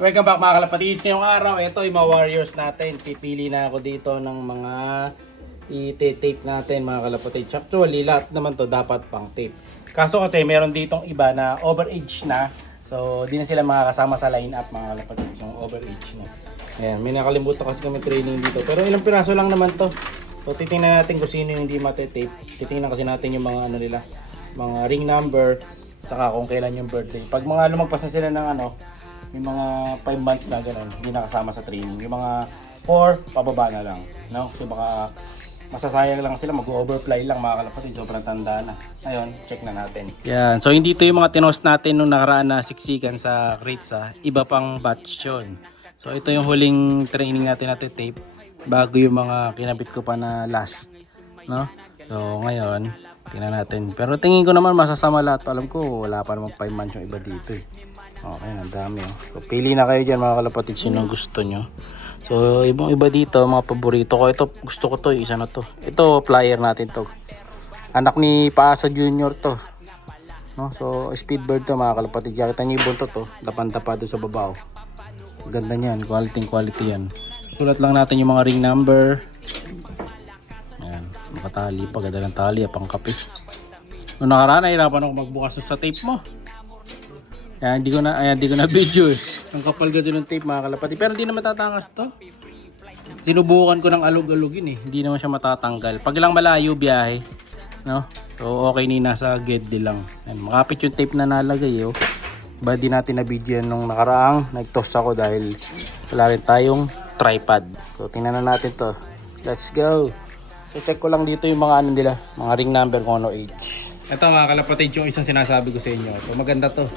Welcome back mga kalapatids. Ngayong araw, ito yung mga warriors natin. Pipili na ako dito ng mga i-tape natin mga kalapatids. Actually, lahat naman to dapat pang tape. Kaso kasi meron ditong iba na overage na. So, di na sila makakasama sa lineup mga kalapatids. Yung overage na. Ayan, may nakalimutan kasi kami training dito. Pero ilang piraso lang naman to. So, titingnan natin kung sino yung hindi mati-tape. Titingnan kasi natin yung mga ano nila, mga ring number, saka kung kailan yung birthday. Pag mga lumagpas na sila ng ano, yung mga 5 months na gano'n, hindi nakasama sa training. Yung mga 4, pababa na lang. No? So baka masasayang lang sila, mag-overfly lang mga kalapatid. Sobrang tanda na. Ayun, check na natin. Yan. So hindi ito yung mga tinos natin nung nakaraan na siksikan sa crates. Iba pang batch yun. So ito yung huling training natin na tape bago yung mga kinabit ko pa na last. No? So ngayon, tingnan natin. Pero tingin ko naman masasama lahat. Alam ko wala pa namang 5 months yung iba dito eh. Okay, ang dami oh. So, pili na kayo dyan mga kalapatid sino gusto nyo. So ibang iba dito, mga paborito ko. Ito, gusto ko to, isa na to. Ito, flyer natin to. Anak ni Paasa Junior to. No? So Speedbird to mga kalapatid. Kita nyo yung buntot to. Dapan-dapa doon sa baba oh. Ganda nyan, quality yan. Sulat lang natin yung mga ring number. Ayan, nakatali pa. Ganda ng tali, pang kape. Noong nakaraan, nahirapan ako magbukas sa tape mo. Ayan, hindi ko na video eh. Ang kapal kasi ng tape mga kalapati. Pero hindi naman tatakas to. Sinubukan ko ng alog-alogin eh. Hindi naman siya matatanggal. Pag lang malayo biyahe. No? So okay ni nasa gede lang. Ayan, makapit yung tape na nalagay oh. Ba di natin na video yan nung nakaraang. Nag-toss ako dahil wala rin tayong tripod. So tingnan na natin to. Let's go. So check ko lang dito yung mga ano nila. Mga ring number kung ano age. Ito mga kalapatid yung isang sinasabi ko sa inyo. So maganda to.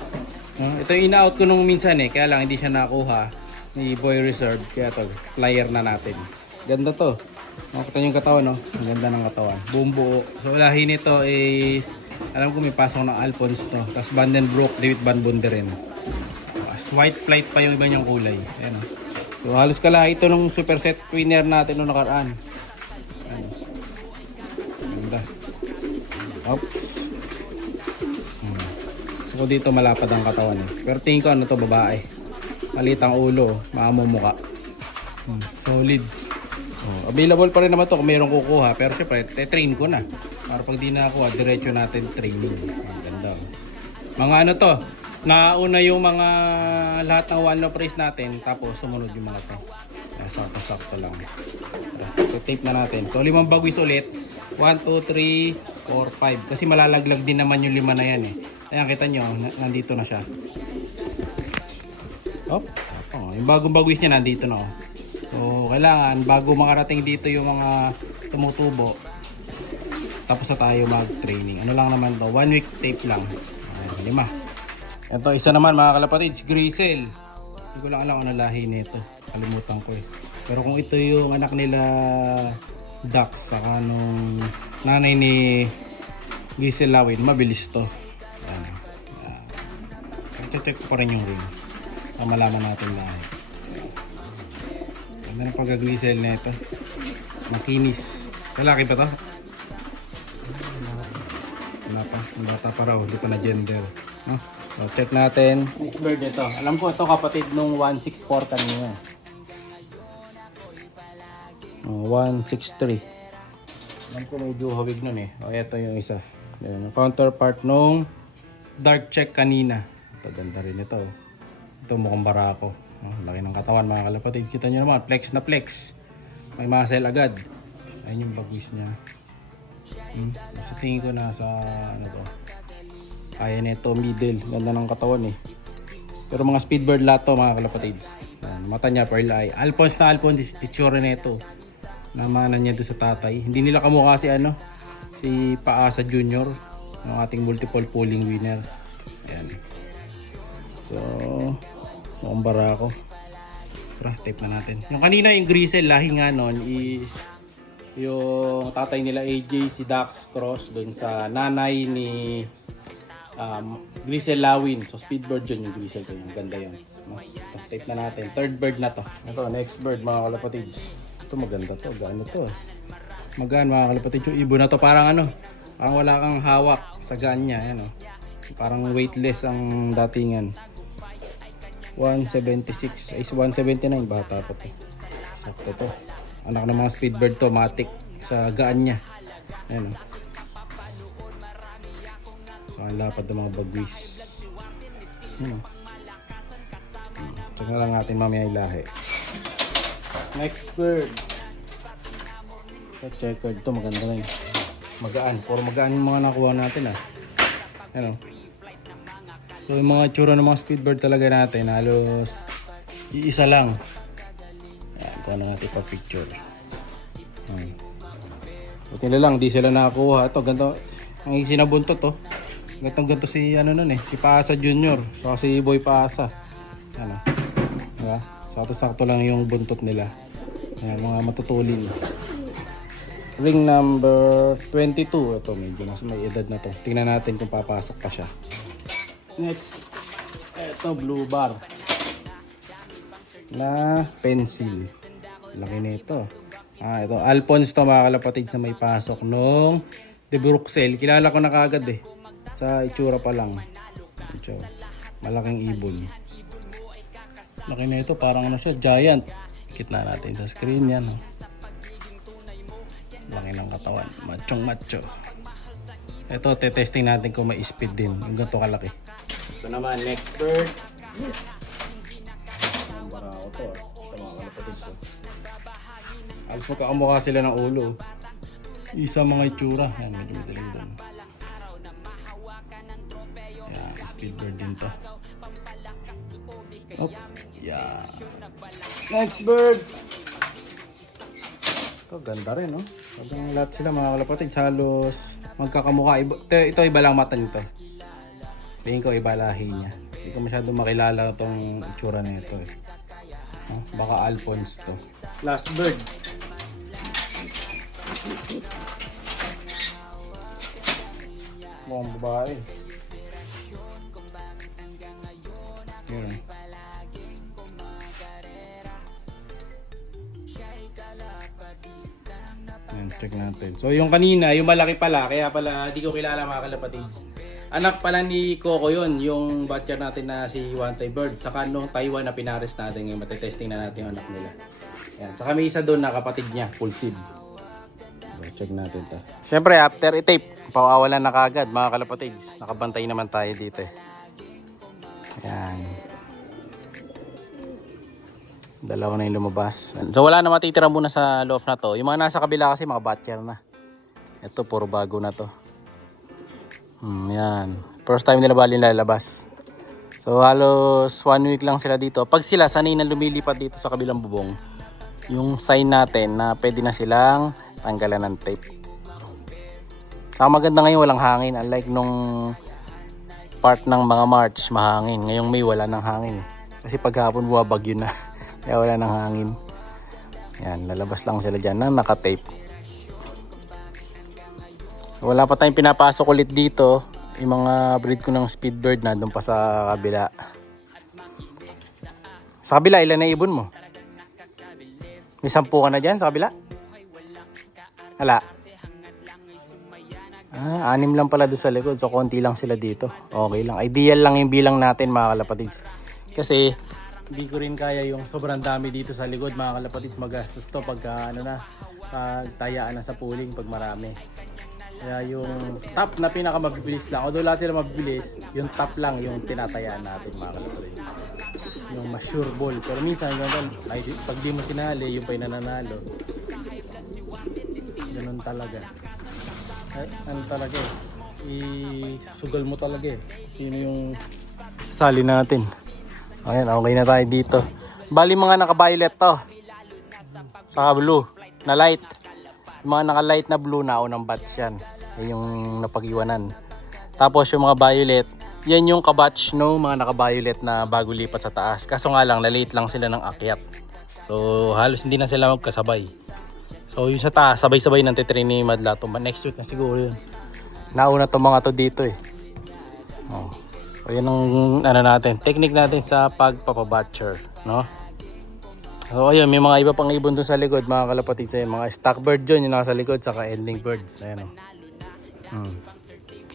Ito yung ina-out ko nung minsan eh, kaya lang hindi siya nakuha ni Boy Reserve, kaya to, flyer na natin. Ganda to. Makita nyo yung katawan no? Ang ganda ng katawan. Buong buo. So lahi nito is, alam ko may pasok ng Alphonse to. Tapos Vandenbroek, David Van Bunderen. As white flight pa yung iba niyang kulay. Ayan. So halos kalahi ito nung super set winner natin nung nakaraan. Ayan. Ganda. Up. So dito malapad ang katawan eh. Pero tingin ko ano to, babae. Maliit ang ulo, maamumuka. Solid. Available pa rin naman to kung mayroong kukuha. Pero syempre, train ko na. Para pag di na ako, diretso natin training. Ganda. Mga ano to, nauna yung mga lahat ng one love race natin. Tapos sumunod yung mga to. Sakto-sakto lang. So tape na natin. So 5 bagwis ulit. 1, 2, 3, 4, 5. Kasi malalaglag din naman yung 5 na yan eh. Ayan, kita nyo, nandito na siya. Oh, yung bagong bagwis niya nandito na. So, kailangan, bago makarating dito yung mga tumutubo, tapos na tayo mag-training. Ano lang naman to, 1 week tape lang. 5. Ito, isa naman mga kalapatids, Grisel. Hindi ko lang alam ano lahi nito. Kalimutan ko eh. Pero kung ito yung anak nila, Dax, saka nung nanay ni Grisel Lawin, mabilis to. Check ko pa rin yung ring para malaman natin lahat. Ganda ng pag-glisel na ito. Makinis. Lalaki ba to? Wala pa. Ang bata pa raw. Hindi pa na gender. No? So check natin. Next bird ito. Alam ko ito kapatid nung 164 kanina. 163. Alam ko medyo hawig nun eh. O ito yung isa. Yung counterpart nung dark check kanina. Ito, ganda rin ito. Ito mukhang barako. Laki ng katawan mga kalapatid. Kita nyo naman, flex na flex. May muscle agad. Ayun yung bagwis niya. Sa tingin ko nasa ano to. Kaya nito middle. Ganda ng katawan eh. Pero mga speedbird lahat to mga kalapatid. Mata niya pearl eye. Alphonse na Alphonse itsura nito. Namanan niya doon sa tatay. Hindi nila kamukha si ano, si Paasa Junior, ng ating multiple pulling winner. Ayan. So, mukhang barako. Tara, tape na natin. Yung kanina yung Grisel, lahi nga nun is yung tatay nila AJ, si Dax Cross, dun sa nanay ni Grisel Lawin. So, Speedbird yun yung Grisel ko. Yung ganda yun. Ito, tape na natin. Third bird na to. Ito, next bird mga kalapatids. Ito maganda to. Gaano to? Magaan mga kalapatids. Yung ibon na to parang ano, parang wala kang hawak sa gaan niya. Yan, oh. Parang weightless ang datingan. 176 is 179, bata pa to. Sakto to. Anak ng mga speedbird to, matic sa gaan niya. Ayan o. So, ang lapad ng mga bagwis. Check na lang natin mamaya yung lahi. Next bird. Ito checkered to, maganda rin. Magaan, puro magaan yung mga nakuha natin ah. Ano? So yung mga tsura ng mga speedbird talaga natin, halos iisa lang. Ayan, ito na natin pa picture. Buti na lang, di sila nakakuha. Ito, ganito, ang sinabuntot to. Ganto si ano nun eh, si Paasa Junior. So si Boy Paasa. Ano? Diba? Sakto-sakto lang yung buntot nila. Ayan, mga matutulin. Ring number 22. Ito, medyo mas may edad na to. Tingnan natin kung papasok pa siya. Next, ito blue bar na pencil. Laki nito. Ito Alphonse to mga kalapatid na may pasok nung De Bruxelles. Kilala ko na kagad eh. Sa itsura pa lang. Ito, malaking ibon. Laki nito, parang ano siya, giant. Kita natin sa screen yan. Laki ng katawan, machong macho. Ito, testing natin kung may speed din. Yung ganito kalaki. Ito naman, next bird. Ang barako to. Ito mga kalapatid ko. Alos magkakamukha sila ng ulo. Isa mga itsura. Yan, medyo madaling doon. Yan, speed bird din to. Op. Yeah. Next bird. Ito, ganda rin, no? Sabi lahat sila mga kalapatid, halos magkakamukha. Ito iba lang mata nito. Tingin ko iba lahi niya. Hindi ko masyadong makilala itong itsura na ito. Baka Alphonse to. Last bird. Mukhang babae. Here. Ayan, check natin. So yung kanina, yung malaki pala, kaya pala di ko kilala mga kalapatids. Anak pala ni Coco yun, yung batcher natin na si Wantay Bird. Saka nung Taiwan na pinares natin, yung matitesting na natin yung anak nila. Ayan. Saka may isa doon na kapatid niya, full seed. So, check natin to. Siyempre after i-tape, pawawalan na kagad mga kalapatids. Nakabantay naman tayo dito eh. Ayan. Dalawa na yung lumabas. So wala na matitira muna sa loof na to. Yung mga nasa kabila kasi mga batcher na. Ito puro bago na to. Yan. First time nila bali lalabas. So halos 1 week lang sila dito. Pag sila sanay na lumilipat dito sa kabilang bubong, yung sign natin na pwede na silang tanggalan ng tape. Saka maganda ngayon walang hangin. Unlike nung part ng mga March mahangin. Ngayong May wala ng hangin. Kasi paghapon buwabagyo na. Kaya wala ng hangin. Yan, lalabas lang sila dyan na naka-tape. Wala pa tayong pinapasok ulit dito. Yung mga breed ko ng speedbird na doon pa sa kabila. Sa kabila, ilan na ibon mo? May 10 ka na dyan sa kabila? Hala. 6 lang pala doon sa likod. So, konti lang sila dito. Okay lang. Ideal lang yung bilang natin mga kalapatids. Kasi hindi ko rin kaya yung sobrang dami dito sa likod mga kalapatids. Magastos to pagka pagtayaan na sa pooling pag marami. Kaya yung top na pinakamabilis lang, although lahat sila mabilis, yung top lang yung tinatayaan natin mga kalapatids. Yung mas sure ball. Pero minsan pag di mo sinali, yung pa yung nananalo. Ganun talaga. Ano talaga eh, isugal mo talaga eh. Sino yung sali natin. Ayan, okay na tayo dito. Bali mga naka-violet to. Saka blue na light. Yung mga naka-light na blue na unang batch yan. Yan yung napag-iwanan. Tapos yung mga violet, yan yung kabatch no mga naka-violet na bago lipat sa taas. Kaso nga lang, na-late lang sila ng akyat. So halos hindi na sila magkasabay. So yung sa taas, sabay-sabay ng titrain ni Madlato. Next week na siguro yun. Nauna to mga to dito eh. Oh. So yun ang natin, technique natin sa pagpapabatcher, no? So ayun, may mga iba pang ibon dun sa likod, mga kalapatid sa mga stock bird yun, yung nasa likod, saka ending birds. Ayan o.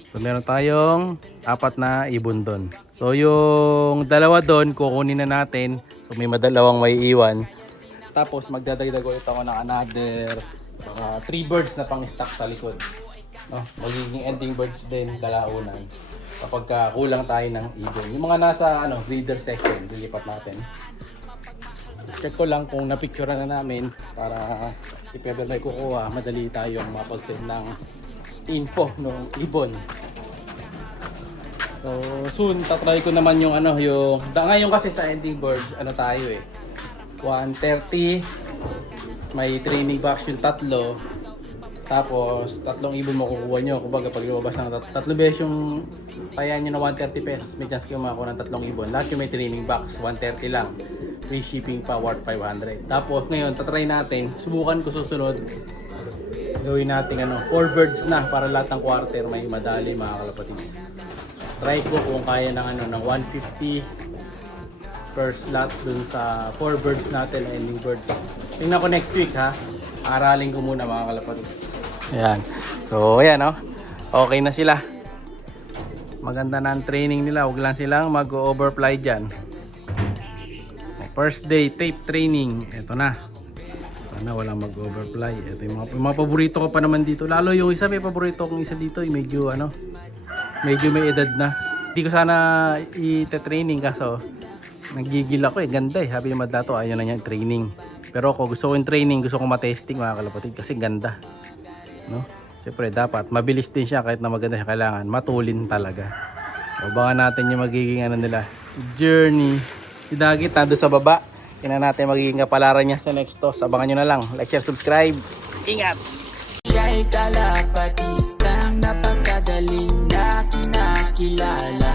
So meron tayong 4 na ibon doon. So yung dalawa doon kukunin na natin. So may madalawang may iwan. Tapos magdadagdag ulit ako ng another 3 birds na pang stock sa likod. No, magiging ending birds din kalaunan. Kapag kulang tayo ng ibon. Yung mga nasa breeder section, lilipat natin. Check ko lang kung napicturean na namin para if ever may kukuha, madali tayong mapag-send ng info ng ibon. So soon tatry ko naman yung ngayon kasi sa ending bird tayo 130, may training box yung 3, tapos 3 ibon makukuha nyo. Kumbaga pag lumabas ng 3 beses yung kaya nyo na 130 pesos, may chance kayo makakuha ng 3 ibon. Lahat yung may training box 130 lang, free shipping pa worth 500. Tapos ngayon tatry natin, subukan ko susunod, gawin natin 4 birds na para lahat ng quarter may madali mga kalapatids. Try ko kung kaya ng 150 per slot dun sa 4 birds natin, ending birds. Tingnan ko next week ha. Aralin ko muna mga kalapatids. Ayan. So ayan okay na sila. Maganda na ang training nila. Huwag lang silang mag-overfly dyan. First day tape training. Ito na. Sana walang mag-overfly. Ito yung mga paborito ko pa naman dito. Lalo yung isa, may paborito kong isa dito. Medyo medyo may edad na. Hindi ko sana i-training kaso nagigil ako ganda Sabi ni Madato ayaw na niya training. Pero ako gusto ko yung training, gusto ko matesting mga kalapatid kasi ganda. No? Siyempre dapat mabilis din siya kahit na maganda siya, kailangan matulin talaga. So baka natin yung magiging nila journey. Si Dagit nando sa baba. Tingnan natin magiging kapalaran niya sa next toss. Abangan nyo na lang. Like, share, subscribe. Ingat! Siya'y kalapatistang napakagaling na kinakilala.